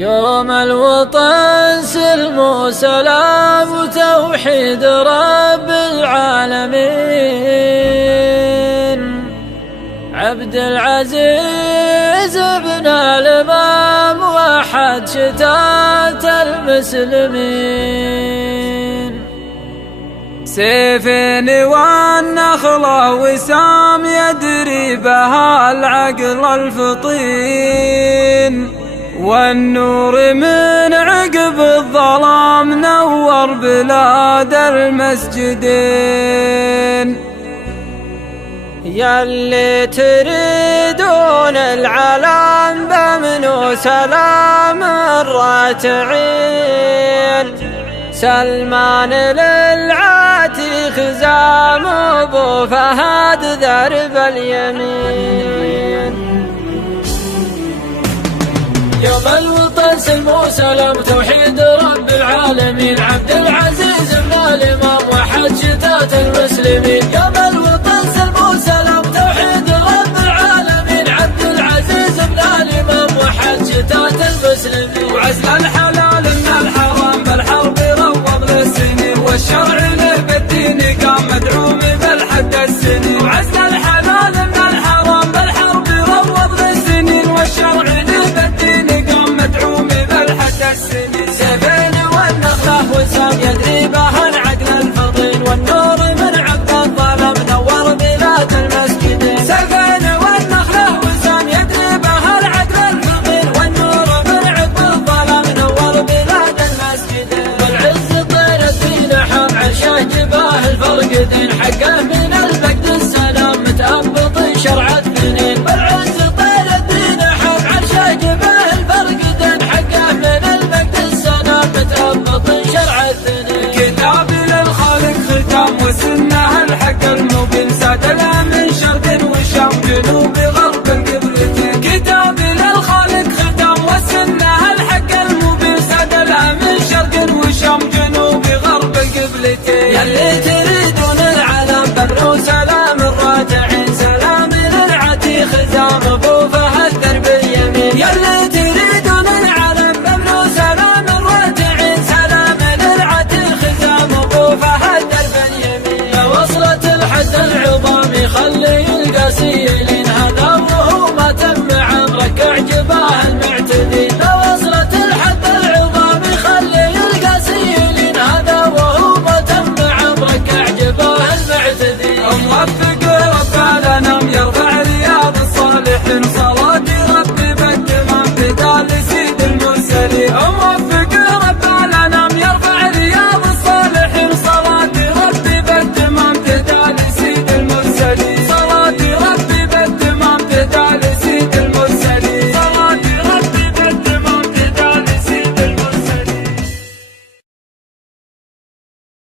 يوم الوطن سلم وسلام وتوحيد رب العالمين. عبد العزيز بن الإمام وحد شتات المسلمين. سيفين والنخلة وسام يدري بها العقل الفطين، والنور من عقب الظلام نور بلاد المسجدين. ياللي تريدون العالم بأمن وسلام الراتعين، سلمان للعاتي خزام أبو فهد درب اليمين. يوم الوطن سلم وسلام توحيد رب العالمين. عبد العزيز بن الإمام وحد شتات المسلمين. يوم الوطن سلم وسلام توحيد رب العالمين. عبد العزيز بن الإمام وحد شتات المسلمين. وعزل الحلال من الحرام بالحرب روض للسنين، والشرع له بالدين قام مدعوم بالحد السنين. وعزل الحلال من الحرام بالحرب روض للسنين، والشرع له بالدين قام مدعوم بالحد السنين. سيفين والنخلة وسام يدري بها العقل الفطين، والنور من عقب الظلم نور بلاد المسجدين. سيفين والنخلة وسام يدري بها العقل الفطين، والنور من عقب الظلم نور بلاد المسجدين. والعز طير الدين حام عرشه جباه الفرقدين، حقه من الفقد السلام متأبط شرع الثنين. والعز طير الدين حام عرشه جباه الفرقدين، حقه من الفقد السلام متأبط شرع الثنين. كتاب للخالق ختام وسنه الحق المبين، سادله من شرق وشام جنوب غرب القبلتين. كتاب للخالق ختام وسنه الحق المبين، سادله من شرق وشام جنوب غرب القبلتين. ياللي تريدون العالم بأمن وسلام الراتعين، سلام للعتي خزام أبو فهد درب اليمين. ياللي تريدون العالم بأمن وسلام الراتعين، سلام للعتي خزام أبو فهد درب اليمين. لو وصلت الحد العظام يخلي القاسيين، هذا وهو ما تم عمرك اعجباه المعتدين. لو وصلت الحد العظام يخلي القاسيين، هذا وهو ما تم عمرك اعجباه المعتدين. موفق رب الانام يرفع رياض الصالحين، صلاتي ربي بالتمام بدال سيد المرسلين. موفق